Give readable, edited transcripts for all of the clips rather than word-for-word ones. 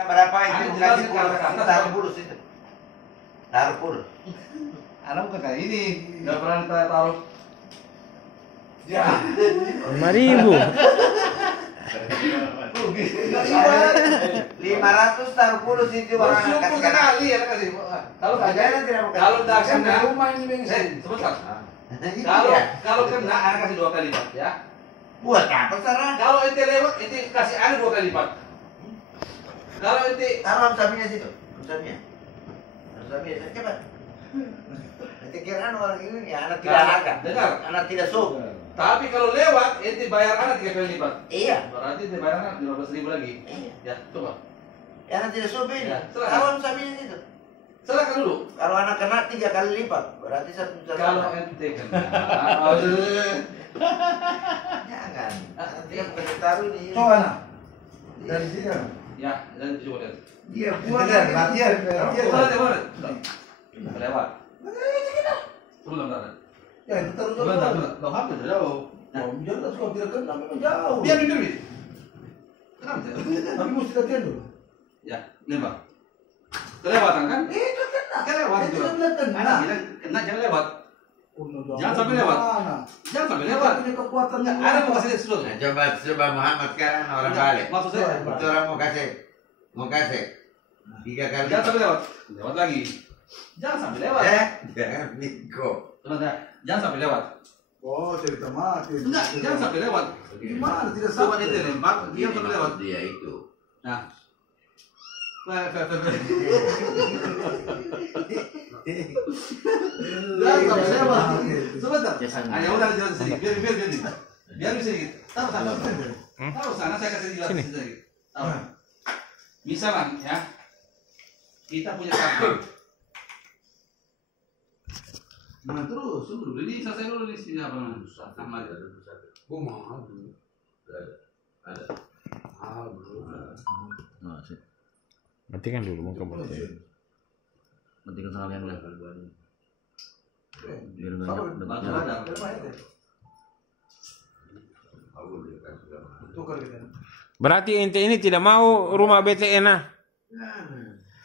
Berapa itu kasih pulus, taruh pulus itu. Taruh pulus. Anak bukan kayak ini, nggak pernah kita taruh. Ya. 5.000. 500 taruh pulus itu orang Bersyukur kasih sekali ya kasih. Kalau Jangan tidak mau kasih. kalau tak Kan kena, rumah ini bensin. sebentar. Kalau Kalau kena, anak kasih 2 kali lipat ya. buat apa Sarah? Kalau ente lewat, ente kasih anak 2 kali lipat. Kalau ente Taruh amsaminya situ. Amsaminya. Amsaminya cepat. Nanti kira orang ini ya anak tidak ada. Dengar. Anak tidak sub. tapi kalau lewat, ente bayar anak 3 kali lipat. Iya. Berarti ente bayar anak 15.000 lagi. Iya. Ya, coba. Ya anak tidak sub ini. Ya, silakan. Taruh amsaminya situ. Silakan dulu. Kalau anak kena 3 kali lipat, berarti satu Kalau ente kena, jangan. Nanti yang taruh di. Coba nah. Dari sini kan. ya, dan coba lihat. Iya, buat latihan. Coba lihat, lewat. Belum ada. Ya, itu taruh Sebentar, jauh. lo hampir jauh. Nah, jangan kalau tidak kena memang jauh. Biar biar. Kenapa? Tapi mesti latihan dulu. Ya, lempar. Kelewatan kan? Itu kena. Kelewat Itu juga. kan bilang kena. Anak bilang kena jangan lewat. Jangan sampai lewat. Jangan sampai Dia lewat. punya kekuatan. Nggak, ada mau kasih lihat sesuatu. Nah, coba Muhammad sekarang orang Nggak, balik. maksud saya, Itu orang mau kasih 3 kali. jangan sampai lewat. Lewat lagi. Jangan sampai lewat. Jangan Niko. Sebentar, jangan sampai lewat. Oh, cerita mati. Enggak, jangan sampai lewat. Gimana tidak Coba sampai? ente lempar, jangan sampai lewat. Dia itu. Nah. Jangan sampai lewat. Sebentar. Ah, ya udah jalan sedikit. Biar bisa sedikit. Taruh sana. Taruh sana saya kasih jelas sedikit. Taruh. Misalnya ya. Kita punya target. Nah terus, dulu ini selesai dulu di sini apa namanya? Ahmad. Oh, mahal. Ada. Mahal, bro. Matikan dulu mau kembali. Matikan sekalian lah. Biar Baca ada. Tukar gitu. Berarti ente ini tidak mau rumah BTN ah?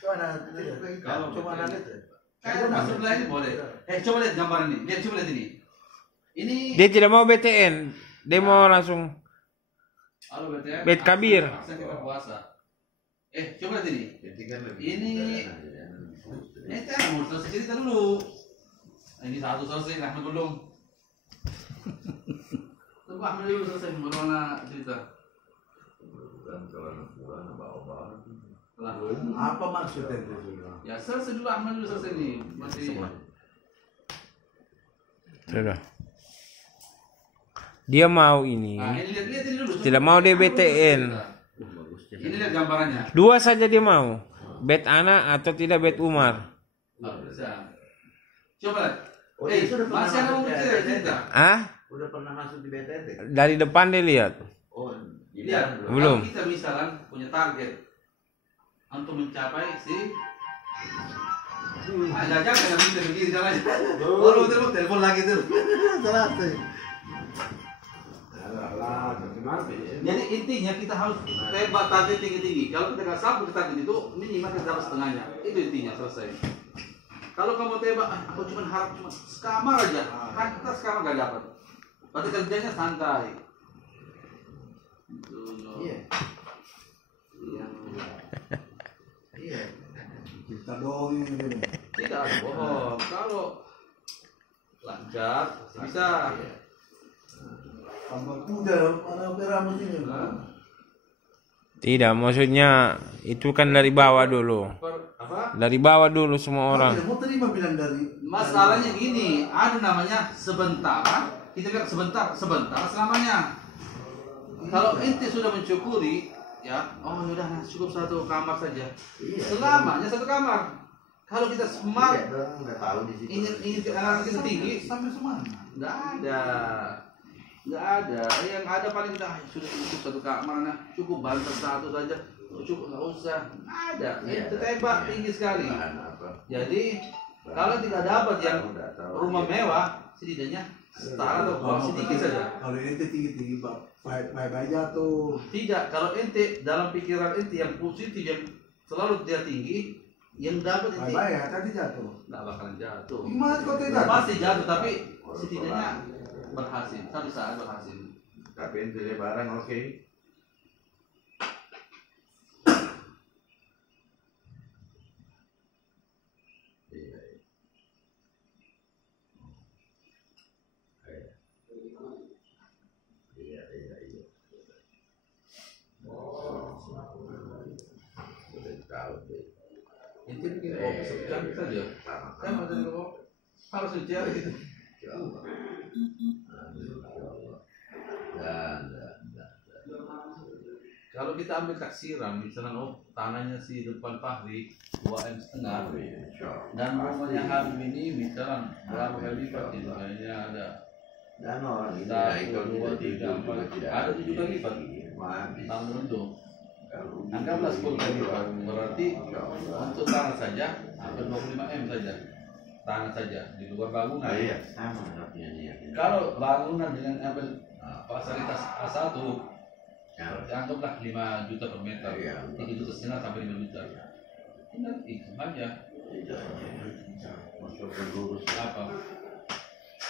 Coba nanti. Kalau Coba nanti. Kayak masuk lah ini boleh. Coba lihat gambar ini. Lihat coba lihat ini. Ini. Dia tidak mau BTN, dia mau langsung Halo BTN. Bet Kabir. Aksen kita puasa. Coba lihat ini. Ini. Kita mau selesai cerita dulu. Ini satu selesai, Ahmad belum. Tunggu Ahmad dulu selesai, Morona cerita. Apa maksudnya itu? Ya selesai dulu Ahmad dulu selesai nih. Masih. Sudah. Dia mau ini. Nah, ini lihat ini dulu. Tidak mau dia BTN. Ini lihat gambarannya. Dua saja dia mau. Bet Ana atau tidak Bet Umar. Bisa. Coba lihat. Oh, dia sudah pernah masih ada masuk mau di cerita. Ah? Udah pernah masuk di BTN? Dari depan dia lihat. Oh, Lihat. Belum. Kalau kita misalkan punya target untuk mencapai si jangan minta begini caranya. Baru telepon lagi tuh. Salah tuh. Jadi intinya kita harus tembak target tinggi-tinggi. Kalau kita nggak sampai ke target itu, minimal kita dapat setengahnya. Itu intinya selesai. Kalau kamu tembak, aku cuma harap cuma sekamar aja. Kita sekamar nggak dapat. Berarti kerjanya santai. Iya. Iya. Iya. Kita dong ini. Tidak ada bohong. Kalau lancar bisa. Tambah kuda, mana rambut ini? Tidak, maksudnya itu kan dari bawah dulu. Apa? Dari bawah dulu semua orang. Mau terima bilang dari. Masalahnya gini, ada namanya sebentar. Kita bilang sebentar selamanya. Kalau ente sudah mencukuri, ya, oh sudah cukup satu kamar saja. Selamanya satu kamar. Kalau kita smart, Nggak tahu di situ. ingin anak kita tinggi, Sampai semana? nggak ada. Yang ada paling kita sudah cukup satu kamar, nah, cukup bantal satu saja, cukup nggak usah. Nggak ada. Itu tembak tinggi sekali. Jadi kalau tidak dapat yang rumah mewah, setidaknya setara atau sedikit saja. Kalau ini tinggi-tinggi, baik-baik aja tuh. Tidak, kalau ente dalam pikiran ente yang positif yang selalu dia tinggi, yang dapat Baik, itu baik, tadi jatuh. nggak bakalan jatuh. Gimana kok tidak? Pasti jatuh, tapi setidaknya berhasil. Satu saat berhasil. Tapi intinya barang oke. Iya. Udah tahu deh. Inti bikin kopi secantik saja. Saya mau jadi kopi harus dicari gitu. Kalau kita ambil taksiran, misalnya tanahnya si depan Fahri 2,5 M, dan rumahnya Habib ini misalnya berapa kali lipat itu kayaknya ada Dan orang ini satu, dua, tiga, empat, ada 7 kali lipat tanah itu. Anggaplah 10 kali lipat, berarti untuk tanah saja hampir 25 M saja, tanah saja di luar bangunan. Iya, sama artinya. Kalau bangunan dengan ambil fasilitas A1, Ya. anggaplah 5 juta per meter, Iya. 3,5 juta sampai 5 juta. Tinggal hitung aja Masuk ke lurus apa.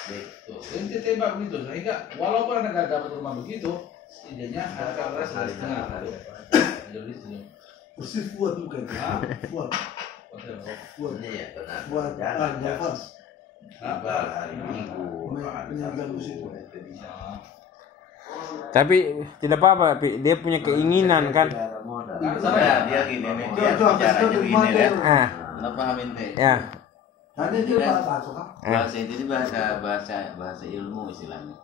deh. Tuh, ente tembak begitu, sehingga walaupun anda nggak dapat rumah begitu, setidaknya harga beras 1,5. Jadi senyum. Persis buat bukan? Hah? Buat, buat, Ini ya benar. buat, Jangan, buat. Apa? hari Minggu. Penyagaan musik. Nah, Tapi tidak apa-apa, Pi. Dia punya keinginan kan. Ya, dia gini nih, dia bicaranya begini ya. Ah, Lo pahamin teh. ya. Tadi dia bahasa kan? Bahasa inti ini bahasa ilmu istilahnya.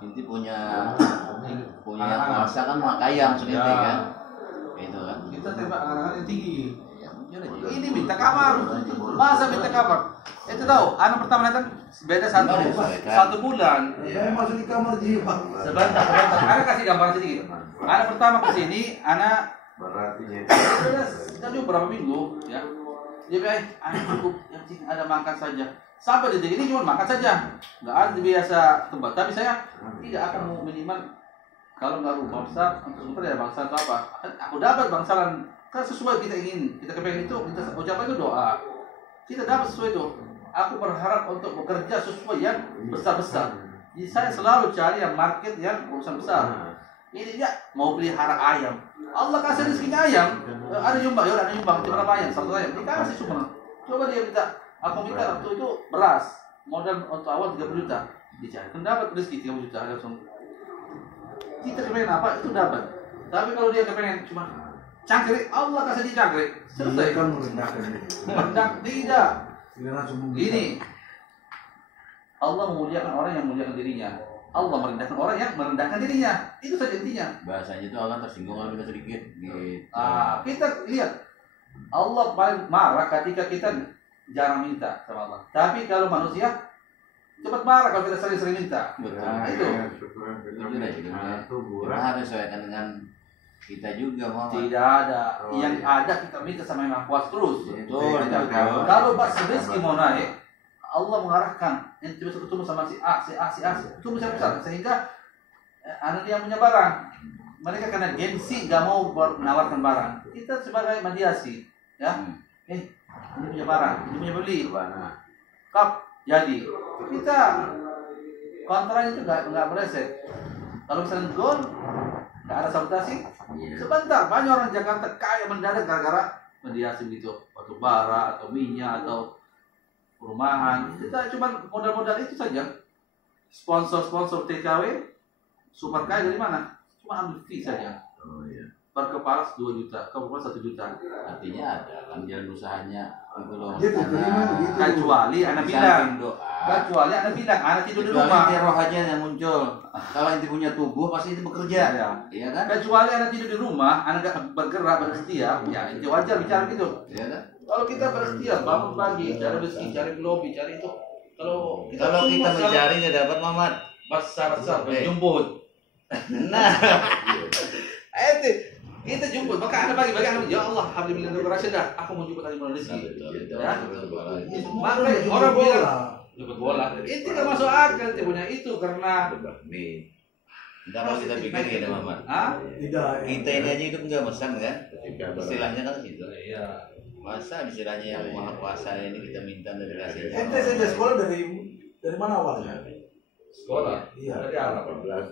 Inti punya kuasa kan makaya maksudnya Ya. kan. Itu kan. kita tembak anak-anak yang tinggi. Ya mungkin aja. Ini minta kamar, masa minta kamar? Itu tahu, anak pertama datang beda satu bulan. Saya masuk di kamar jiwa. Sebentar. Anak kasih gambar sedikit. Anak pertama ke sini, anak Berarti sudah juga berapa minggu, ya. Dia bilang, anak cukup, yang penting ada makan saja. Sampai detik ini cuma makan saja, nggak ada biasa tempat. Tapi saya tidak akan mau minimal kalau nggak rumah besar, untuk sebentar ya bangsa atau apa. Aku dapat bangsalan kan sesuai kita ingin, kita kepengen itu, kita ucapkan itu doa. Kita dapat sesuai itu. Aku berharap untuk bekerja sesuai yang besar-besar. Jadi saya selalu cari yang market yang urusan besar. Ini dia mau pelihara ayam. Allah kasih rezekinya ayam. Ada nyumbang, ya ada nyumbang. Itu berapa ayam? 100 ayam. Dikasih semua. Coba dia minta. Aku minta waktu itu beras. Modal untuk awal 30 juta. Dicari. Dapat rezeki 30 juta langsung. Kita kepengen apa? Itu dapat. Tapi kalau dia kepengen cuma cangkrik, Allah kasih dia cangkrik. Selesai. Kan merendahkan diri. Mendak tidak. Dia langsung Ini Allah memuliakan orang yang memuliakan dirinya. Allah merendahkan orang yang merendahkan dirinya. Itu saja intinya. Bahasanya itu Allah tersinggung kalau kita sedikit gitu. Kita lihat Allah paling marah ketika kita jarang minta sama Allah. Tapi kalau manusia cepat marah kalau kita sering-sering minta. Betul. Nah, itu. Jujur aja gitu. Kita harus sesuaikan dengan kita juga mau. Tidak ada. Yang ada kita minta sama yang Maha Kuasa terus. Betul. Kalau pas rezeki mau naik, Allah mengarahkan yang bisa ketemu sama si A, itu bisa besar sehingga ada yang punya barang. Mereka karena gengsi gak mau menawarkan barang. Kita sebagai mediasi, ya, ini punya barang, ini punya beli, kap jadi. Kita kontrak itu nggak meleset. Kalau misalnya gol, nggak ada sabotasi. Sebentar, banyak orang Jakarta kaya mendadak gara-gara mediasi begitu, batu bara atau minyak atau perumahan. Kita cuma modal-modal itu saja. Sponsor TKW super kaya dari mana? Cuma ambil fee saja. Per kepala 2 juta, per kepala 1 juta. Artinya ada kan jalan usahanya itu loh. Gitu, terima begitu. Kecuali anak bilang, anak tidur di rumah. Kecuali rohanya yang muncul. Kalau inti punya tubuh pasti itu bekerja. Ya. Iya kan? Kecuali anak tidur di rumah, anak gak bergerak bersetia, ya itu wajar bicara gitu. Iya kan? Kalau kita bersetia, bangun pagi, cari rezeki, cari lobby, cari itu. Kalau Kalau kita mencari nggak dapat Muhammad. besar menjemput. Nah, Kita jemput, maka ada bagi anak, ya Allah, alhamdulillah rasyadah, aku mau jemput Alimul Rizki. Ya. Maka orang bilang jemput bola. Itu nggak masuk akal, dia punya itu karena Enggak kalau kita pikir gini Mamat. Hah? Tidak. Kita ini aja hidup nggak pesan kan? Istilahnya kan gitu. Iya. Masa istilahnya yang maha kuasa ini kita minta dari kasihnya. Ente saja sekolah dari mana awalnya? Sekolah. Iya. Dari Arab. Bukan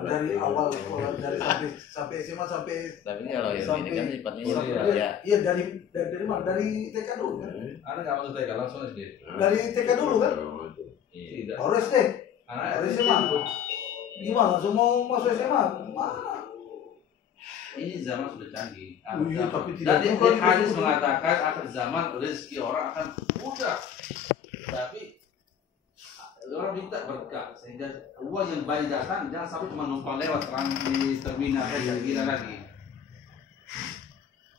dari awal sekolah dari sampai SMA sampai Tapi ini kalau yang ini kan sifatnya Oh, iya. ya. iya dari mana? Dari TK dulu kan? Anak nggak masuk TK langsung SD. Dari TK dulu kan? Tidak. Baru SD. Anak Baru SD SMA. itu. Gimana? Langsung mau masuk SMA? Mana? Ini zaman sudah canggih. Oh iya, tapi tidak Dan juga hadis itu. mengatakan akhir zaman rezeki orang akan mudah. Tapi orang minta berkah sehingga uang yang baik datang jangan sampai cuma numpang lewat terang di terminal saja gila lagi.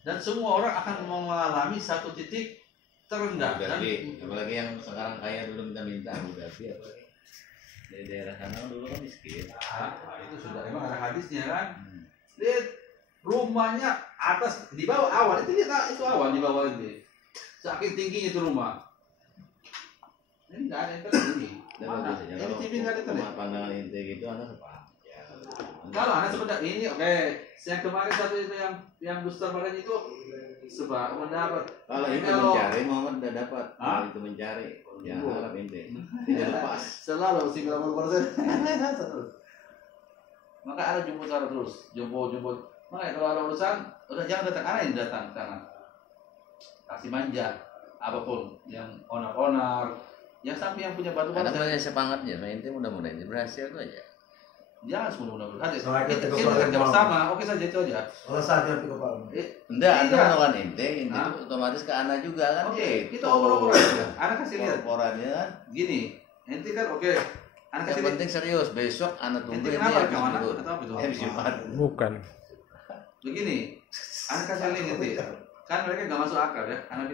Dan semua orang akan mengalami satu titik terendah. Dan Berarti apalagi yang sekarang kaya dulu minta-minta berarti apa? Dari daerah sana dulu kan miskin. itu sudah emang ada hadisnya kan. Lihat rumahnya atas di bawah awan itu lihat itu awan di bawah ini. Saking tingginya itu rumah. Ini nggak ada internet ini. Dan Mana? biasanya Ini kalau TV nggak ada internet. pandangan ente gitu anak apa? Ya. Kalau anak sebentar ini oke. Yang kemarin satu itu yang booster badan itu sebab mendapat. Kalau itu Kalau- mencari Muhammad udah dapat. Hah? Kalau itu mencari, jangan harap ente. Tidak lepas. Selalu 90%. Maka ada jemput cara terus, jemput. Makanya kalau ada urusan, udah jangan datang, anak yang datang ke sana. Kasih manja, apapun yang onar-onar, yang sampai yang punya batu Ada bata, banyak semangatnya, nah ente mudah-mudahan ini berhasil tuh aja. jangan semua mudah-mudahan. Soalnya Kita kita kerja kepala bersama, oke saja itu aja. Kalau saat yang kepala. Enggak, Iya. anda menolong ente Hah? itu otomatis ke anak juga kan. Oke, gitu. kita obrol-obrol aja. Anak kasih lihat, Laporannya kan. gini, ente kan oke, anak Yang kasih lihat. penting serius, besok anak tunggu Ente ini kenapa habis kawan? Jumat. Atau apa itu? Habis Jumat. Bukan. Begini, anak kasih lihat ente. Kan mereka gak masuk akal ya, anak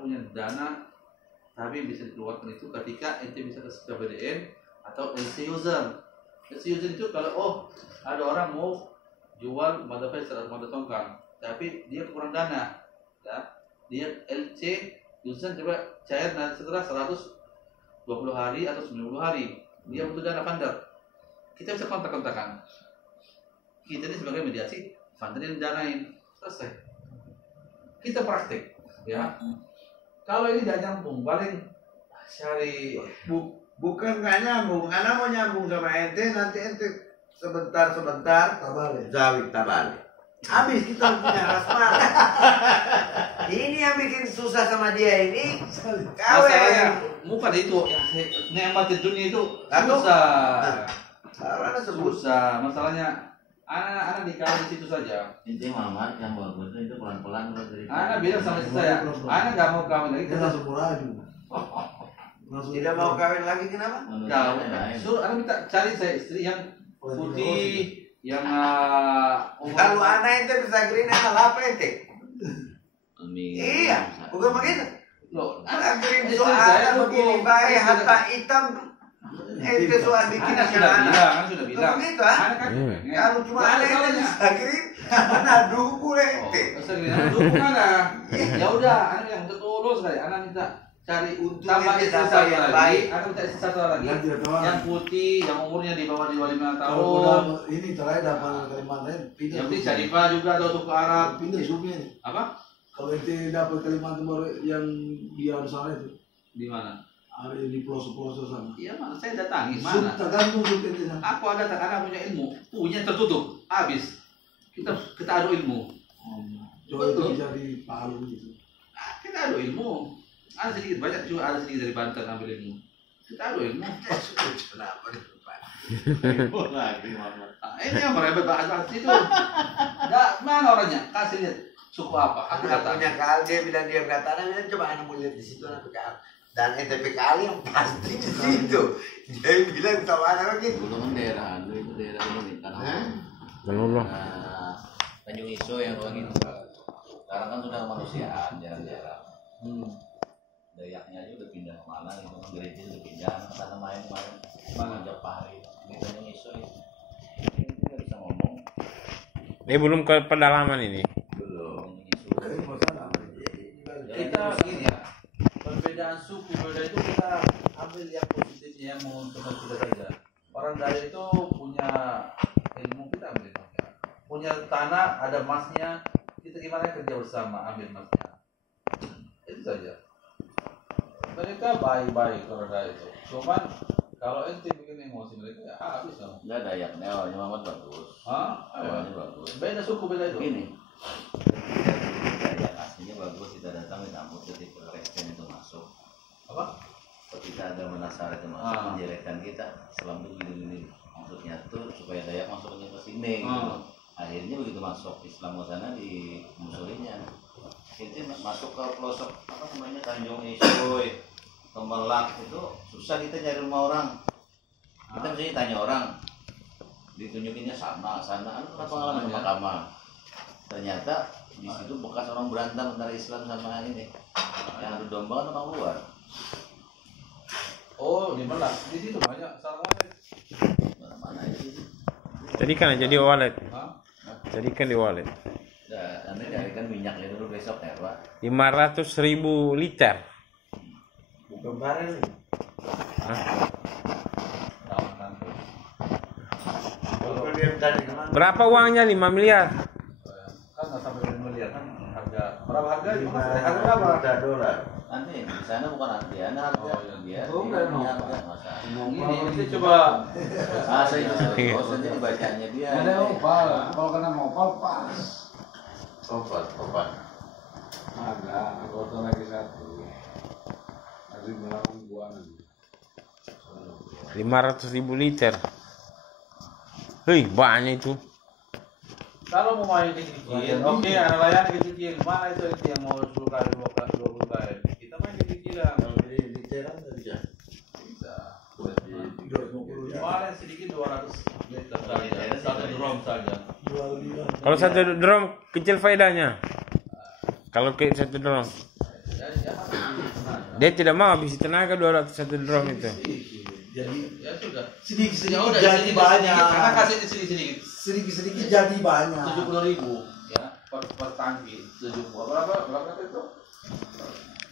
punya dana tapi bisa dikeluarkan itu ketika ente bisa ke BDN atau LC user. LC user itu kalau ada orang mau jual motherboard 100 mata tongkang tapi dia kurang dana, ya dia LC user coba cair setelah 120 hari atau 90 hari dia butuh dana fundar, kita bisa kontak-kontakan, kita ini sebagai mediasi fundar yang danain, selesai. Kita praktek, ya. Kalau ini tidak nyambung, paling cari Bukan nggak nyambung, anak mau nyambung sama ente, nanti ente sebentar Tabale. zawit tabalik. Habis kita punya asmara. Ini yang bikin susah sama dia ini. masalahnya Kawin. bukan itu, ya, nikmatin dunia itu Lalu? susah, Kalau anak sebut susah. Masalahnya anak dikawin di situ saja. Inti Muhammad yang bagus itu pelan-pelan udah dari. Anak bilang sama istri saya, anak gak mau kawin lagi. Dia langsung muraju. Langsung tidak mau kawin lagi kenapa? Kau suruh anak minta cari saya istri yang putih, yang Kalau anak ente bisa green apa ente? Amin. Iya, bukan begitu. loh, Anak green istri soal saya begini dukung. baik, harta hitam. Ente soal bikin Anak sudah anak. bilang, kan sudah bilang. Begitu, ah? Anak kan pengen. Kalau cuma Nggak ada anak ente salahnya. bisa green, mana dukung ente. Terus dukung anak. Ya udah, anak yang terus kali. Anak minta cari Untuk tambah ente istri dapat satu yang lagi. baik. Anak minta istri satu lagi. Dan dia doang. Yang putih, yang umurnya di bawah 5 Kalau tahun. udah ini terakhir dapat Kalimantan pindah. Yang penting Syarifah juga atau suku Arab. Pindah hidupnya. Apa? Kalau ente dapat Kalimantan baru yang dia harus sana itu. Di mana? Ada di pelosok-pelosok sana. Iya mana? Saya datangi Sub mana? tergantung sub ente sana. Aku ada anak punya ilmu, punya tertutup, habis. Kita adu ilmu. Coba itu Betul. bisa di Palu gitu. Kita adu ilmu. Ada sedikit banyak juga ada sedikit dari Banten ambil ilmu. Kita adu ilmu. Kenapa depan? Lagi Muhammad. Nah, ini yang merebut bahas itu. Nggak, mana orangnya? Kasih lihat suku apa? Aku Anak datang. punya kal, dia bilang dia berkata, anak coba anak mau lihat di situ anak PKL. Dan ente PKL yang pasti di situ. Dia bilang tahu anak begitu. Dulu kan daerah Anu itu daerah dulu nih kan. Allah. Tanjung Iso yang begitu. Sekarang kan sudah kemanusiaan jarang-jarang. Dayaknya aja udah pindah kemana gitu kan, gereja udah pindah ke sana main kemarin. Mana Japari di Tanjung Iso itu. Ini nggak bisa ngomong. Belum ke pedalaman ini. Belum. Tanjung Iso. Kita gini ya. Perbedaan suku berbeda itu kita ambil yang positifnya yang menguntungkan kita saja. Orang Dayak itu punya ilmu, kita ambil emasnya. Punya tanah, ada emasnya, kita gimana kerja bersama ambil emasnya. Itu saja. Mereka baik-baik orang Dayak itu. Cuman kalau ente bikin emosi mereka ya habis dong. Enggak ada yang awalnya Muhammad bagus. Hah? Awalnya bagus. Beda suku beda itu. Begini. Yang aslinya bagus, kita datang disambut ketika Kristen itu masuk. Apa? Ketika ada Nasara itu masuk menjelekkan kita, Islam itu gini-gini. Maksudnya tuh supaya Dayak masuknya ke sini gitu. Akhirnya begitu masuk Islam ke sana di musulinya. Itu masuk ke pelosok apa namanya Tanjung Isoy, Kemelak itu susah kita nyari rumah orang. Kita mesti tanya orang, ditunjukinnya sana, kan pengalaman di mahkamah. Ternyata di situ bekas orang berantem antara Islam sama ini. Yang adu domba kan orang luar. Oh, di mana? Di situ banyak sarang walet. Mana itu? Tadi kan jadi wallet. Hah? Jadi kan di wallet. Nah, nanti carikan minyaknya dulu besok ya Pak. 500.000 liter. Bukan barang nih. Rawan nanti. Kalau dia tadi kemana? Berapa uangnya? 5 miliar. Kan nggak sampai 5 miliar kan harga. Berapa harga? Harga berapa? $5 Nanti di sana bukan Ardiana harga. Oh, iya. Dia Oh, dia enggak, punya no. harga masa. Ini coba. Masa itu terus nanti dibacanya dia. Ada opal, kalau kena opal pas. Opat. Ada anggota lagi satu. Harus melawan buanan. 500.000 liter. Hei, banyak itu. Kalau mau main kecil-kecil, oke, ada layanan kecil-kecil. Mana itu yang mau 10 kali, 20 kali? Kita main kecil-kecilan. Kalau di Teheran nggak bisa. Bisa. $250. Kemarin sedikit 200 liter saja, satu drum saja. Kalau satu drum kecil faedahnya. Kalau ke satu drum, dia tidak mau habis tenaga 200 satu drum itu. Jadi Ya sudah. sedikit-sedikit Ya udah, jadi sedikit, banyak. karena kasih sedikit-sedikit. Sedikit-sedikit jadi banyak. 70.000 ya per tangki. 70 berapa itu?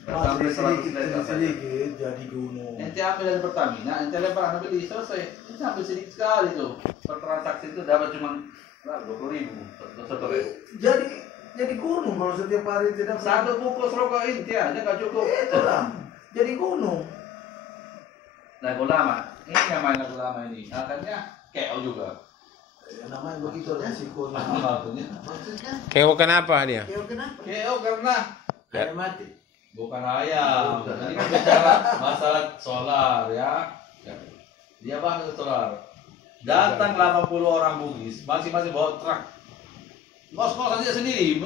Masih sedikit jadi gunung. Ente ambil dari Pertamina, ente lempar anda beli selesai. Ente ambil sedikit sekali tuh. Per transaksi itu dapat cuma 20.000 satu hari. Jadi gunung kalau setiap hari tidak Satu bungkus rokok inti aja nggak cukup. itulah. Jadi gunung. Lagu lama, ini yang main lagu lama ini. Akhirnya KO juga. Ya, namanya begitu resiko. Maksudnya Maksudnya? Keo kenapa dia? Ya kenapa? KO karena Kayak mati. bukan ayam. Ini kan bicara masalah solar ya. Dia bahas solar. Datang 80 orang Bugis, masing-masing bawa truk. Ngos-ngos aja sendiri,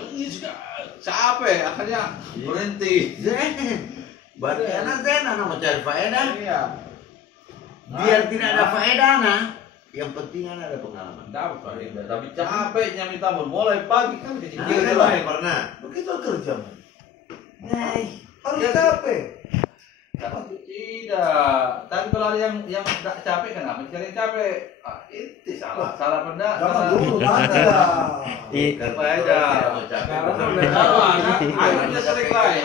capek, akhirnya berhenti. Zen. Berarti anak Zen anak mau cari faedah. Iya. Biar tidak ada faedah nah. Yang penting ada pengalaman. Dapat faedah, tapi capeknya minta ampun. Mulai pagi kan Nah, kecil-kecil itu lain. pernah. Begitu kerja. Nah, Harus Ya, capek. Tidak. Tapi kalau ada yang tidak capek kenapa? Cari yang capek. Itu salah pendapat. Jangan dulu ada. Faedah. Sekarang Anak punya sering lain.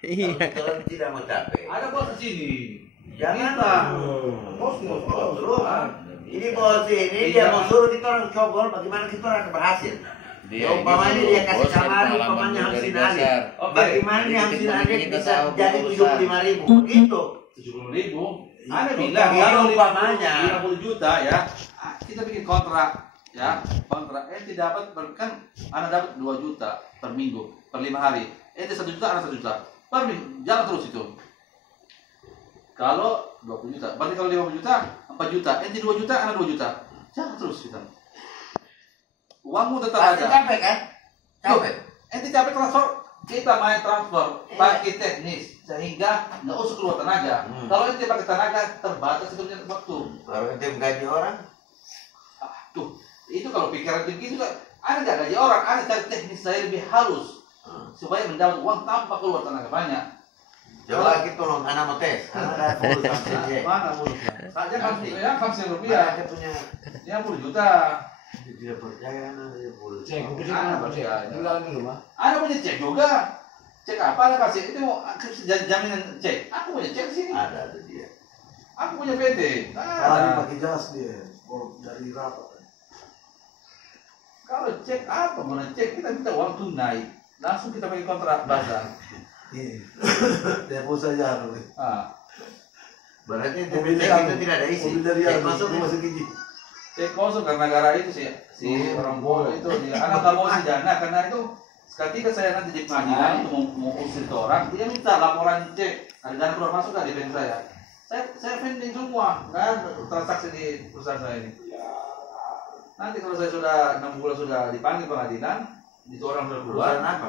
Iya. Kalau tidak mau capek. Ada bos ke sini. Jangan Kita. Bos terus. Ini bos ini dia mau suruh kita orang cogol bagaimana kita orang berhasil. Dia Umpamanya gitu, dia kasih bos, kamari, pengalaman umpamanya dari Hamsin dasar. Ali. Oke. Bagaimana nih Hamsin Ali Kita bisa tahu jadi perusahaan. 75.000 begitu. 70.000. Anda Itu bilang kalau umpamanya. 50 juta ya, kita bikin kontrak ya, kontrak. Ente dapat kan, Anda dapat 2 juta per minggu, per 5 hari. Ente 1 juta, Anda 1 juta per minggu, jangan terus itu. Kalau 20 juta, berarti kalau 50 juta, 4 juta. Ente 2 juta, Anda 2 juta, jangan terus kita. Uangmu tetap Pasti ada. capek kan? Capek. Ente capek transfer, kita main transfer pakai teknis sehingga nggak usah keluar tenaga. Kalau ente pakai tenaga terbatas itu punya waktu. Kalau ente gaji orang, Tuh, itu kalau pikiran begitu kan, Anda nggak gaji orang, Anda cari teknis saya lebih halus supaya mendapat uang tanpa keluar tenaga banyak. coba kita tolong anak mau tes. Anak ada full sampai Mana mulusnya? Saja kan ya Dia rupiah, punya dia 10 juta. tidak percaya anak dia full. Anda percaya? Tinggal dulu mah. Anda punya cek juga. Cek apa Anda kasih? Itu mau jaminan cek. Aku punya cek di sini. Ada tuh dia. Aku punya PT. Tadi pakai jas dia. Dari rapat. Kalau cek apa mau cek kita minta uang tunai. Langsung kita pakai kontrak basah. Iya. Depo saja. Berarti Mobil TPT itu tidak ada isi. Mobil dari Cek masuk masuk gigi. Cek kosong karena gara itu si orang bodoh itu dia anak nggak mau si dana karena itu ketika saya nanti di pengadilan itu mau usir ke orang dia minta laporan cek ada dana keluar masuk nggak di bank saya pending semua nggak ada transaksi di perusahaan saya ini nanti kalau saya sudah 6 bulan sudah dipanggil pengadilan itu orang sudah keluar Perusahaan apa?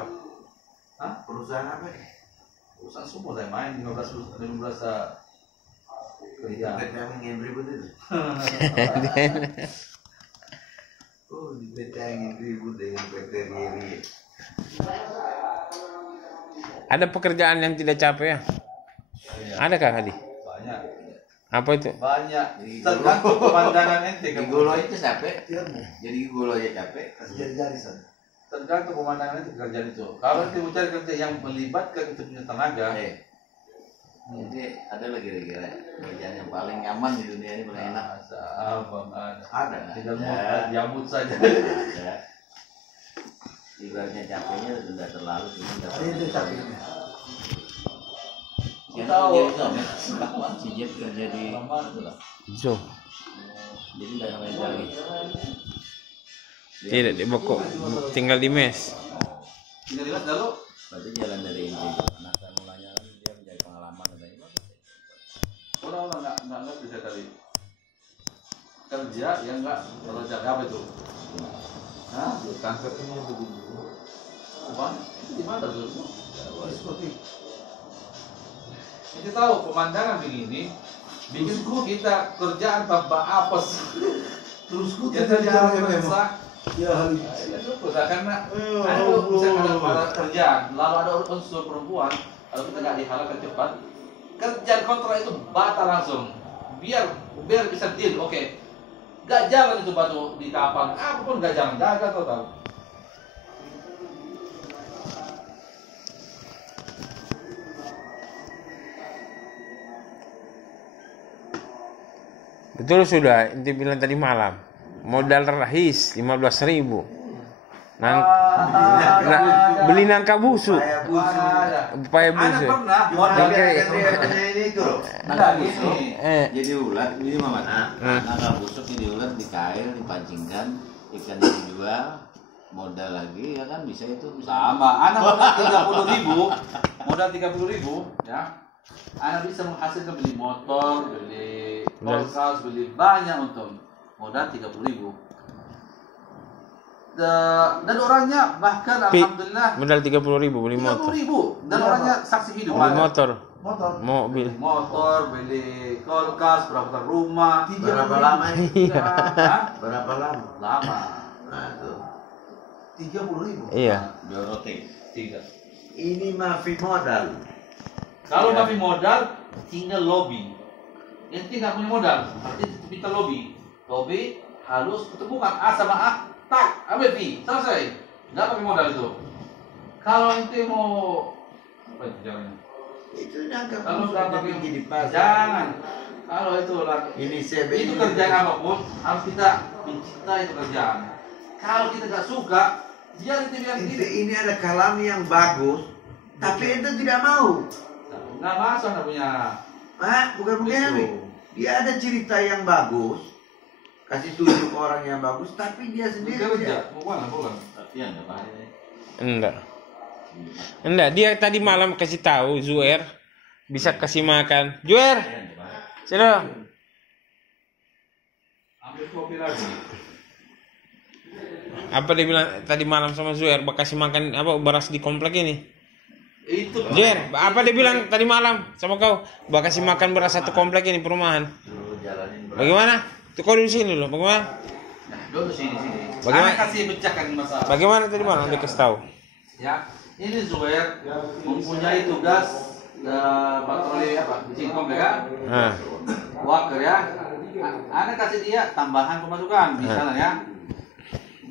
Hah? Perusahaan apa? perusahaan semua saya main 15 kerja PT Angin Ribut itu. Oh, di PT Angin Ribut dengan PT Riri. Ada pekerjaan yang tidak capek ya? Ada Kak Hadi? banyak Apa itu? banyak tergantung pemandangan ente Di Golo itu capek. Jadi Golo aja capek. Kasih jari-jari sana. tergantung pemandangan itu pekerjaan itu kalau kita mencari kerja yang melibatkan kita punya tenaga Jadi ada lagi kira-kira kerjaan yang paling nyaman di dunia ini paling enak. ada tidak mau jambut saja Ada. Ibaratnya capeknya sudah terlalu cuma dapat. Ini capeknya. Yang Tahu. kerja itu si Jeff kerja di So, jadi nggak namanya jali. tidak di Boko, tinggal di mes. tidak jelas dulu Berarti jalan dari inti. Nah, saya mulanya kan dia mencari pengalaman katanya. orang nggak ngerti saya tadi kerja yang nggak kerja apa itu Hah? Kankernya begini. apa itu di mana tuh Seperti kita tahu pemandangan begini bikin kita kerjaan tanpa apes terus ku ya tidak terjadi jalan memang. rusak Ya hari. ya syukur karena ada misalkan ada kerjaan lalu ada unsur perempuan kalau kita nggak dihalalkan cepat kerjaan kontrak itu batal langsung biar bisa deal oke nggak jalan itu batu di kapal apapun nggak jalan gagal total Betul sudah, inti bilang tadi malam. Modal rahis 15.000. Beli nangka busuk. Kayak busuk. Upaya Anak busuk. pernah Modal Oke. yang punya ini itu loh. enggak gini Jadi ular ini mama. Hmm. Nah, busuk jadi ular dikail, dipancingkan, ikannya dijual, modal lagi ya kan bisa itu bisa. sama anak modal 30.000 ya anak bisa menghasilkan beli motor beli kulkas beli banyak untung modal 30.000 dan orangnya bahkan alhamdulillah Modal 30.000 beli motor. 30.000 dan orangnya saksi hidup Beli ada. motor, Motor. mobil. Beli motor beli kulkas perawatan rumah Berapa lama ini? Hah? Berapa lama? lama Nah, tuh. 30.000. Iya. Dua roti. 3 Ini mafi modal. kalau Ya. tapi modal tinggal lobby ente nggak punya modal berarti minta lobby halus ketemukan A sama A tak ambil B selesai nggak pakai modal itu kalau ente mau apa itu jangan Itu nangkap kalau busuk nggak dia pakai pergi di pasar. jangan kalau itu lagi Ini CB itu kerjaan apapun harus kita mencintai itu kerjaan kalau kita nggak suka dia ente bilang Ini, gini ini ada kalami yang bagus, tapi itu tidak mau. nggak masuk nggak punya Bukan begini. Dia ada cerita yang bagus, kasih tunjuk orang yang bagus, tapi dia sendiri kerja bukan Tapi yang apa ini? Enggak, dia tadi malam kasih tahu Zuer bisa kasih makan. Zuer, sini. ambil kopi lagi Apa dia bilang tadi malam sama Zuer, bakal kasih makan apa beras di komplek ini? itu Zuer, apa dia bilang tadi malam sama kau? Bakal kasih makan beras satu komplek ini perumahan. suruh jalanin. Bagaimana? Tuh kau di sini loh, bagaimana? nah dulu sini Bagaimana? Anak kasih pecahkan masalah Bagaimana tadi malam dia kasih tahu? ya ini Zuer mempunyai tugas patroli apa di sini komplek kan Nah, worker ya anak kasih dia tambahan pemasukan misalnya ya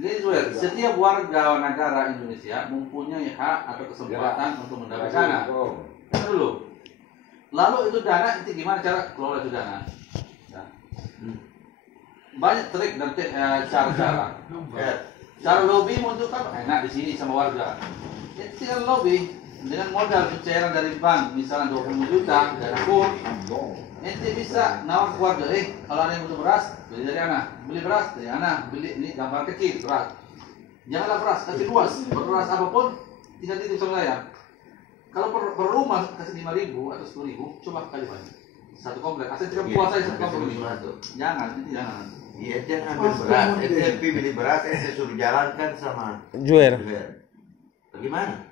jadi Zuer setiap warga negara Indonesia mempunyai hak atau kesempatan untuk mendapatkan sana dulu Lalu itu dana, itu gimana cara kelola itu dana? Ya. Banyak trik dan cara-cara. Cara lobby untuk apa? Enak di sini sama warga. Itu tinggal lobby dengan modal pencairan dari bank, misalnya 20 juta dana kur. Ente bisa nawar ke warga, kalau ada yang butuh beras, beli dari anak, beli beras dari anak, beli ini gambar kecil beras. Janganlah beras, kasih luas, beras apapun tinggal titip sama saya. Kalau per rumah kasih 5.000 atau 10.000, coba kali banyak. Satu komplek, asal tidak puas saya satu komplek ini. Jangan, itu jangan. Iya, dia ngambil beras, ente beli beras, ente suruh jalankan sama Juer. Bagaimana?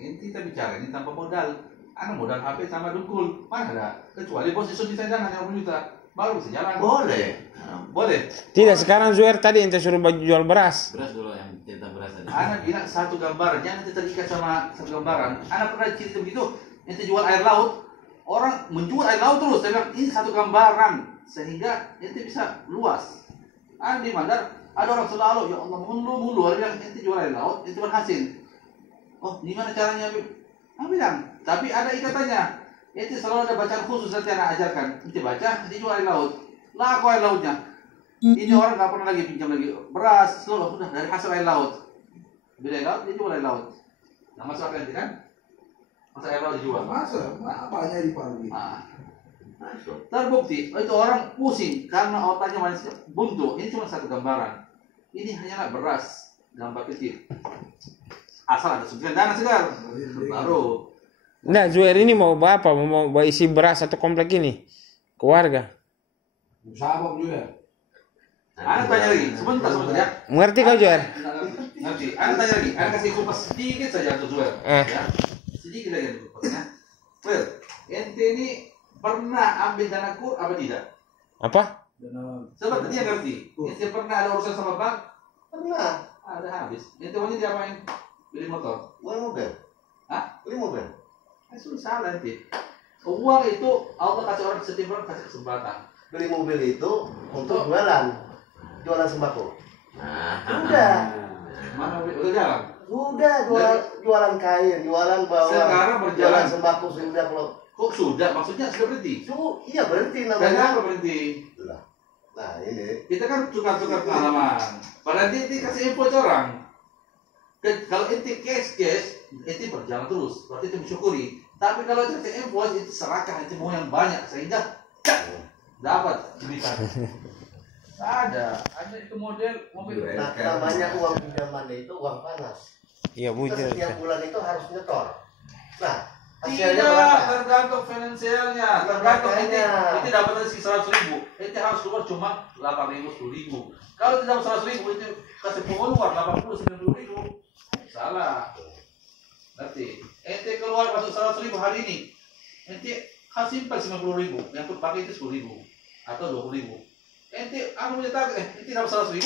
Ini kita bicara ini tanpa modal. Ada modal HP sama dengkul, mana ada? Kecuali bos isu saya jangan yang juta, baru bisa jalan. Boleh. Boleh. Tidak, sekarang Juer tadi ente suruh jual beras. Beras dulu yang cerita beras tadi. Anak bilang satu gambaran, jangan terikat sama satu gambaran. Anak pernah cerita begitu, ente jual air laut, orang menjual air laut terus. Saya bilang ini satu gambaran, sehingga ente bisa luas. Ada di Mandar, ada orang selalu, ya Allah mulu, ada yang ente jual air laut, ente berhasil. Oh, gimana caranya? Aku bilang, tapi ada ikatannya. Ente selalu ada bacaan khusus nanti anak ajarkan. Ente baca, ente jual air laut. Laku air lautnya. Ini orang nggak pernah lagi pinjam lagi beras, seluruh sudah dari hasil air laut. Beli air laut, dia jual air laut. Nah, masuk apa nanti kan? Masa air laut dijual. Masa banyak di Palu. Nah, terbukti itu orang pusing karena otaknya masih buntu. Ini cuma satu gambaran. Ini hanyalah beras, gambar kecil. Asal ada suntikan dana segar, baru. Enggak, Juer ini mau apa? Mau isi beras satu komplek ini ke warga. Sabab juga. Anak tanya lagi, sebentar ya. Mengerti kau, Juer? Ngerti. Anak tanya lagi, anak kasih kupas sedikit saja untuk Juer. Ya. Sedikit lagi untuk kupasnya. Well, ente ini pernah ambil dana kur apa tidak? Apa? Sebab dia ngerti. Ente pernah ada urusan sama bank? Pernah. Ada habis. Ente maunya diapain? Beli motor. Beli mobil. Hah? Beli mobil. Sudah salah ente. Uang itu Allah kasih orang setiap orang kasih kesempatan. Beli mobil itu untuk jualan sembako. Sudah. Mana udah jalan? Sudah jualan kain, jualan bawang, Sekarang berjalan. jualan sembako sudah kalau. Kok sudah? Maksudnya sudah berhenti? Iya berhenti Dan namanya. apa berhenti? Nah ini. Kita kan tukar-tukar pengalaman. Padahal ente kasih info ke orang. Kalau ente cash, ente berjalan terus. Berarti ente mensyukuri. Tapi kalau ente kasih info, ente serahkan, ente mau yang banyak sehingga dapat duitan. Ada itu model mobil. Nah, namanya uang pinjaman itu uang panas. Iya, Kita bujur. setiap bulan itu harus nyetor. Nah, hasilnya Tidak, berapa? tergantung finansialnya. Tergantung ente dapat rezeki 100.000, ente harus keluar cuma 8.000, 10.000. Kalau tidak dapat 100.000, ente kasih pengeluar 80, 90.000. Salah. Nanti ente keluar masuk 100.000 hari ini, ente kasih simpan 90.000, yang pakai itu 10.000 atau 20.000. Ente punya target, ente dapat 100.000,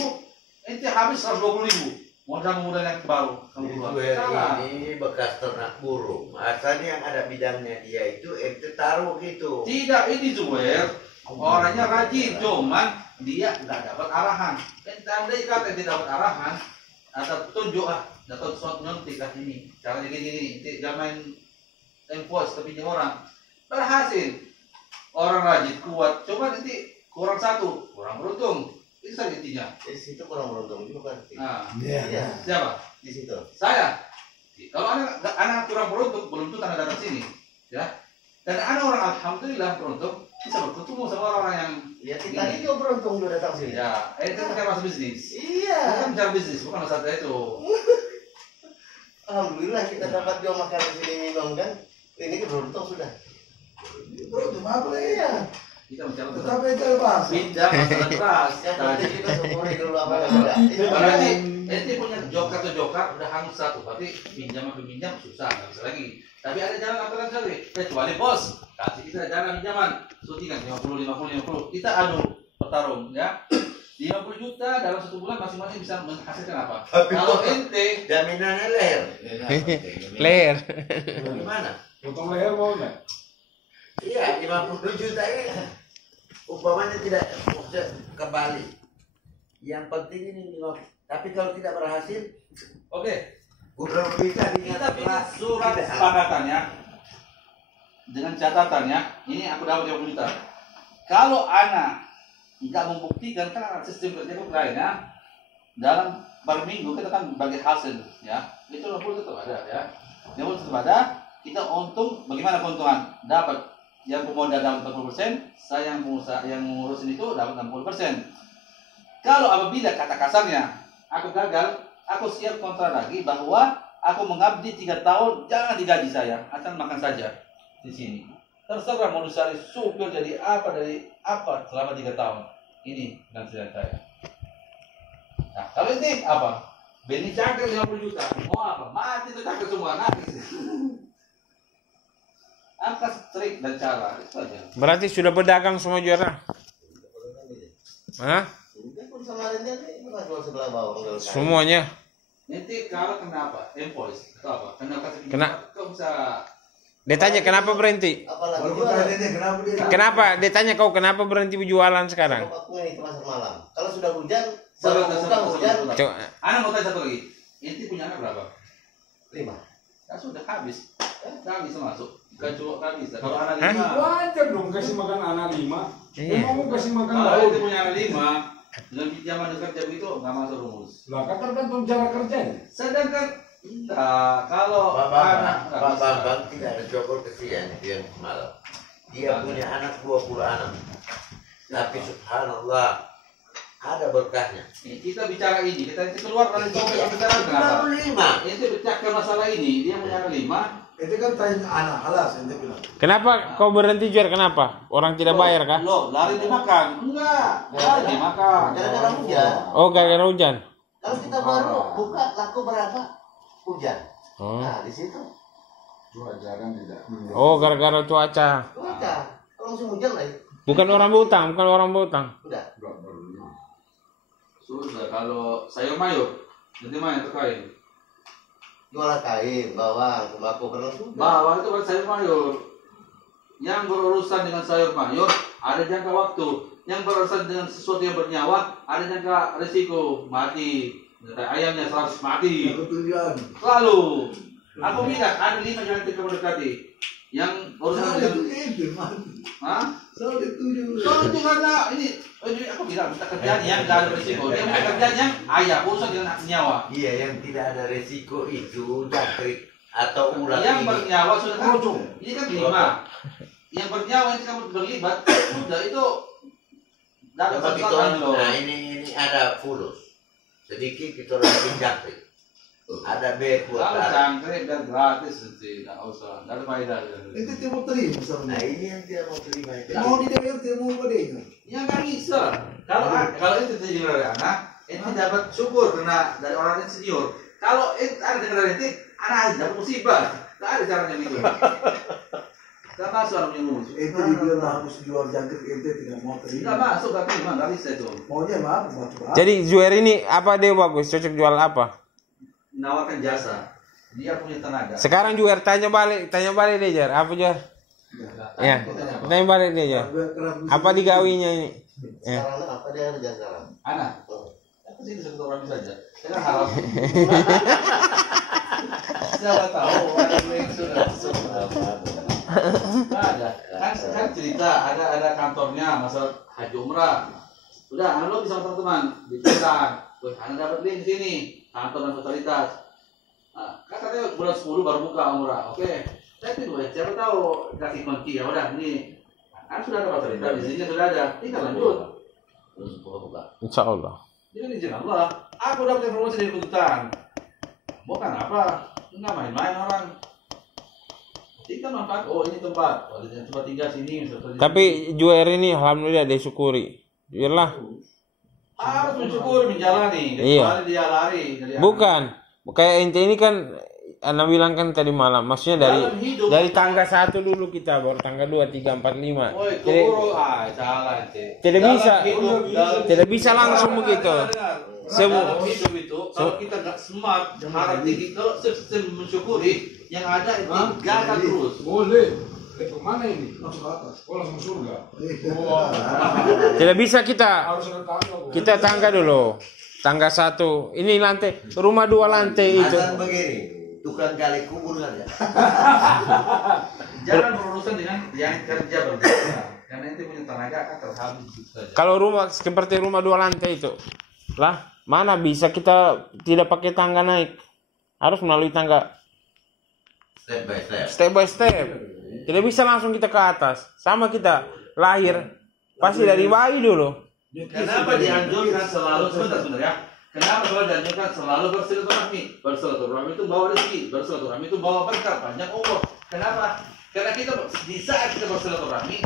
ente habis 120.000. Modal yang baru kamu keluar. Salah. Ini bekas ternak burung. Asalnya yang ada bidangnya dia itu ente taruh gitu. Tidak, ini Zubair orangnya rajin, cuman dia nggak dapat arahan. Ente andai kata ente dapat arahan atau tunjuk atau suatu nyontek ini caranya gini, ente jangan main enforce tapi orang berhasil. Orang rajin kuat, coba nanti kurang satu, kurang beruntung. Itu saja intinya. Di situ kurang beruntung juga kan. Nah, Iya. siapa? Di situ. Saya. Kalau anak kurang beruntung, belum tentu tanda datang sini, ya. Dan ada orang alhamdulillah beruntung bisa bertemu sama orang yang Ya kita ini juga beruntung udah datang sini. ya, itu kan masuk bisnis. Iya. Kita bicara bisnis, bukan masalah itu. Alhamdulillah kita dapat jual makan di sini minum kan. Ini beruntung sudah. Beruntung apa lagi? Iya. Kita bicara tentang Tapi itu bahasa. pinjam masalah keras. Yang penting kita syukuri dulu apa yang ada. Itu Berarti ente punya joker atau joker udah hangus satu, berarti pinjam atau pinjam susah, nggak bisa lagi. Tapi ada jalan apa lagi? Kecuali bos kasih kita jalan pinjaman, suntikan 50, kita adu bertarung ya. 50 juta dalam 1 bulan masing-masing bisa menghasilkan apa? Kalau ente jaminannya leher. Ler. Gimana? Potong leher mau nggak? Iya, 50 juta ini umpamanya tidak kembali. Yang penting ini tapi kalau tidak berhasil, oke. udah bisa Kita bikin surat kesepakatan ya. dengan catatan ya, ini aku dapat 50 juta. Kalau anak nggak membuktikan, kan sistem kerja itu lain ya, dalam per minggu kita kan bagi hasil ya, itu 50 tetap ada ya, 50 tetap ada. Kita untung, bagaimana keuntungan? Dapat yang pemodal dapat 40%, saya yang pengusaha yang ngurusin itu dapat 60%. Kalau apabila kata kasarnya aku gagal, aku siap kontrak lagi bahwa aku mengabdi 3 tahun, jangan digaji saya, asal makan saja di sini. Terserah mau cari supir dari apa selama 3 tahun. Ini penghasilan saya. Nah, kalau ini apa? Beni cangkir 50 juta. Mau apa? Mati tuh cangkir semua, nangis. Apa trik dan cara? Itu aja. Berarti sudah berdagang semua juara. Hah? Semuanya. Nanti kalau kenapa? Invoice atau apa? Kena. Kau bisa. Dia tanya kenapa berhenti? Baru tanya dia kenapa dia. Kenapa? Dia tanya kau kenapa berhenti berjualan sekarang? Aku ini ke pasar malam. Kalau sudah hujan, Sabar, baru sabar, buka hujan. sabar. Coba. Anak mau tanya satu lagi. Inti punya anak berapa? 5. Ya sudah habis. Nggak bisa masuk. Kecuali nggak bisa. Kalau anak Hah? 5. Wajar dong kasih makan anak 5. Iya. Mau kasih makan Kalau laut. itu punya anak 5, dengan pinjaman kerja begitu nggak masuk rumus. Lah kan tergantung cara kerjanya. Sedangkan kalau anak nggak Pak bisa. Bambang tidak ada cokor kesian dia malam. Dia punya anak 20 anak. Tapi subhanallah ada berkahnya. Kita bicara ini, kita keluar dari topik yang bicara Baru kenapa? 5. Itu bicara masalah ini, dia punya anak 5. Itu kan tanya anak halas ente bilang. Kenapa kau berhenti jual? Kenapa? Orang tidak bayar kah? Loh, lari dimakan? Enggak, lari dimakan. Gara-gara hujan. Oh, gara-gara hujan. Kalau kita baru buka laku berapa? Hujan. Oh. Nah, di situ. Cuaca kan tidak. Oh, gara-gara cuaca. Hujan. Kalau musim hujan lah. Bukan orang berutang, bukan orang berutang. Udah. Sudah, kalau sayur mayur, nanti main terkait. Jualan kain, bawang, tembakau, pernah sudah. Bawang itu bukan sayur mayur. Yang berurusan dengan sayur mayur ada jangka waktu. Yang berurusan dengan sesuatu yang bernyawa ada jangka risiko mati. Ayamnya 100 mati. Aku tujuan. Selalu. Aku bilang ada 5 jangan kamu dekati. Yang urusan Soalnya dengan itu mati. Hah? Soalnya tujuh. Soalnya karena ini aku bilang kita kerjaan yang gak ada risiko. Dia punya kerjaan yang ayah urusan dengan nyawa. Iya, yang tidak ada resiko itu jangkrik atau ular Yang ini. bernyawa sudah kan. Ini kan 5. Yang bernyawa itu kamu berlibat sudah itu dapat Coba kita, kesempatan loh. nah ini ada fulus. Sedikit kita bikin jangkrik. Ada B buat Kalau tarik. cangkrik dan gratis nanti nggak usah, nggak ada faedah. Itu dia mau terima Nah misalnya. ini yang dia mau terima itu. Mau di DPR dia mau berdeka. Ya nggak bisa. Kalau itu terjadi dari anak, itu dapat syukur karena dari orang yang senior. Kalau itu ada dengar itu, anak aja dapat musibah. Nggak ada caranya gitu. Nggak masuk orang yang ngurus. Ente dibilang harus jual jangkrik ente tidak mau Nggak terima. masuk, nggak terima, nggak bisa itu. Maunya maaf, batu. Jadi jual ini apa dia bagus? Cocok jual apa? Menawarkan jasa, dia punya tenaga. Sekarang jual tanya balik dia Jar. Apa Jar? Ya, tanya balik dia Jar. Apa digawinya ini? Ya. Sekarang apa dia kerja sekarang? Anak, aku sih satu orang saja. Saya kan harap. Siapa tahu ada yang sudah nggak ada. Kan cerita ada kantornya masalah haji umrah. Udah, lo bisa sama teman-teman bicara. Tuh, anda dapat link di sini kantor dan fasilitas. Nah, kan katanya bulan 10 baru buka umrah. Oke, saya itu siapa tahu kasih kunci ya udah ini. Kan sudah ada fasilitas di sini sudah ada. Tinggal lanjut. Terus buka. Insya Allah. Ini izin Allah. Aku dapat informasi dari kedutaan. Bukan apa? Enggak main-main orang. Kita manfaat. Oh ini tempat. Oh ini tempat tinggal sini. Tapi jual ini alhamdulillah disyukuri. Juallah. harus mensyukuri menjalani. Iya. Kecuali dia lari. Dari Bukan. Kayak ente ini kan Anda bilang kan tadi malam, maksudnya Dalam hidup. dari tangga 1 dulu kita, baru tangga 2, 3, 4, 5. Woi, Jadi keburu. Salah ente. Tidak Dalam bisa. hidup, Tidak bisa langsung begitu. Dalam hidup itu, kalau kita nggak smart, harap tinggi, kalau sistem mensyukuri, yang ada itu gagal terus. Boleh. Kemana ini? Masuk ke atas. Oh langsung surga. tidak bisa kita Harus ada tangga. Bu. kita tangga dulu. Tangga 1. Ini lantai, rumah 2 lantai itu. Azan begini, tukang gali kubur saja. Jangan berurusan dengan yang kerja berjasa, karena ente punya tenaga akan terhabis saja. Kalau rumah seperti rumah 2 lantai itu, lah mana bisa kita tidak pakai tangga naik? Harus melalui tangga Step by step. step by step. Tidak bisa langsung kita ke atas. Sama kita lahir pasti dari bayi dulu. Kenapa dianjurkan selalu sebentar ya? Kenapa selalu dianjurkan selalu bersilaturahmi? Bersilaturahmi itu bawa rezeki, bersilaturahmi itu bawa berkah, panjang umur. Kenapa? Karena kita di saat kita bersilaturahmi,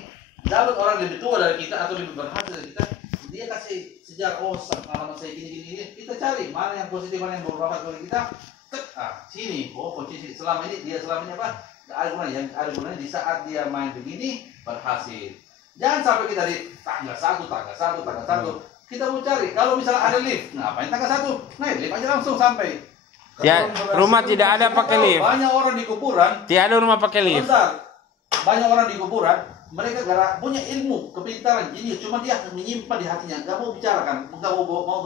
dapat orang lebih tua dari kita atau lebih berhasil dari kita, dia kasih sejarah, oh pengalaman saya gini, kita cari mana yang positif, mana yang bermanfaat bagi kita. Sini, oh posisi selama ini apa? Ada gunanya di saat dia main begini berhasil. Jangan sampai kita di tangga satu. Kita mau cari, kalau misalnya ada lift, ngapain tangga 1? Naik lift aja langsung sampai. Ya, rumah tidak ada pakai lift. Banyak orang di kuburan. Tidak ada rumah pakai lift. Bentar. Banyak orang di kuburan, mereka punya ilmu, kepintaran, jadi cuma dia menyimpan di hatinya, nggak mau bicarakan, nggak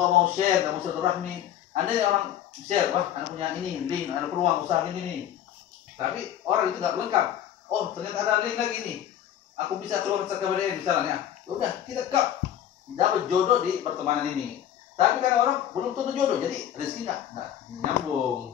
mau share, nggak mau silaturahmi. Anda orang share, wah, Anda punya ini, link, ada peluang usaha ini. Tapi orang itu nggak lengkap. Oh, ternyata ada link lagi nih. Aku bisa keluar kepada misalnya. Udah, kita dapat jodoh di pertemanan ini. Tapi karena orang belum tentu jodoh, jadi rezeki nggak nyambung.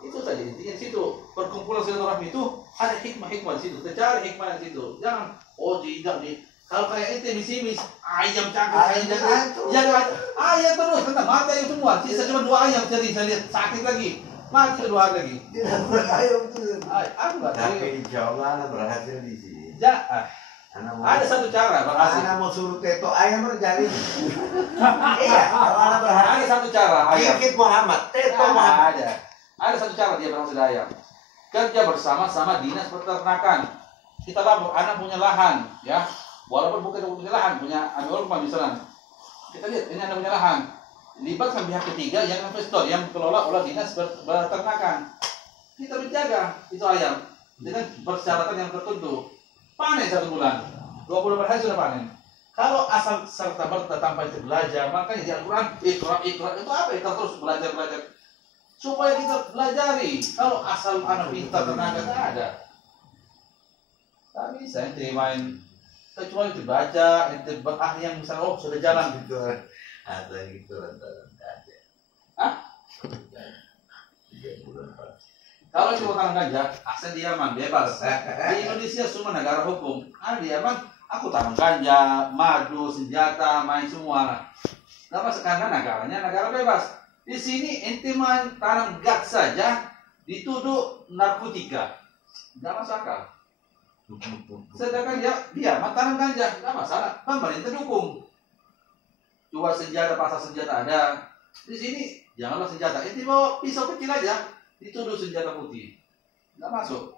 Itu saja intinya di situ. Perkumpulan silaturahmi itu ada hikmah-hikmah di situ. Kita cari hikmah di situ. Jangan tidak nih. Kalau kayak itu misimis, ayam cakap, ayam terus, kena mati ayam semua. Sisa cuma 2 ayam jadi saya lihat sakit lagi. Mati 2 hari lagi. Tidak ayam tuh. Aku nggak tahu. Tapi insya Allah anak berhasil di sini. Ada satu cara berhasil. Anak mau suruh teto ayam terjadi. Iya, kalau anak berhasil. Ada satu cara ayam. Kikit Muhammad, teto Muhammad. Ada satu cara dia berhasil ayam. Kerja bersama-sama dinas peternakan. Kita labur, anak punya lahan, ya. Walaupun bukan punya lahan, punya rumah misalnya. Kita lihat ini anak punya lahan. Libatkan pihak ketiga yang investor, yang kelola oleh dinas peternakan. Kita menjaga itu ayam dengan persyaratan yang tertentu. Panen 1 bulan, 2 bulan berhasil sudah panen. Kalau asal serta merta tanpa itu belajar, makanya di Al-Quran ikra itu apa? Kita terus belajar supaya kita pelajari. Kalau asal anak pintar tenaga tidak ada. Tak bisa ente main kecuali dibaca, ente berahli yang misalnya sudah jalan Gitu. Ada gitu lantaran aja. Hah? 3 bulan. Kalau di tanam ganja, asal di Yaman bebas. Di Indonesia semua negara hukum. Di Yaman, aku tanam ganja, madu, senjata, main semua. Kenapa sekarang negaranya negara bebas? Di sini ente main tanam gas saja dituduh narkotika, nggak masuk akal. Sedangkan dia tanam ganja, nggak masalah. Pemerintah dukung. Coba senjata, pasar senjata ada. Di sini janganlah senjata. Ente bawa pisau kecil aja. Dituduh senjata putih, nggak masuk.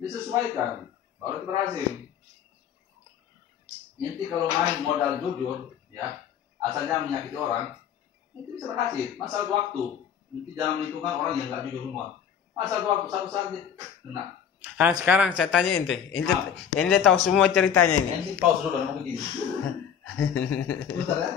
Disesuaikan, baru kita berhasil. Inti kalau main modal jujur, ya, asalnya menyakiti orang, itu bisa berhasil. Masalah waktu, nanti jangan lingkungan orang yang nggak jujur semua. Masalah waktu, satu saat kena. Sekarang saya tanya ente tahu semua ceritanya ini. Nanti pause dulu, mau begini. Bentar ya.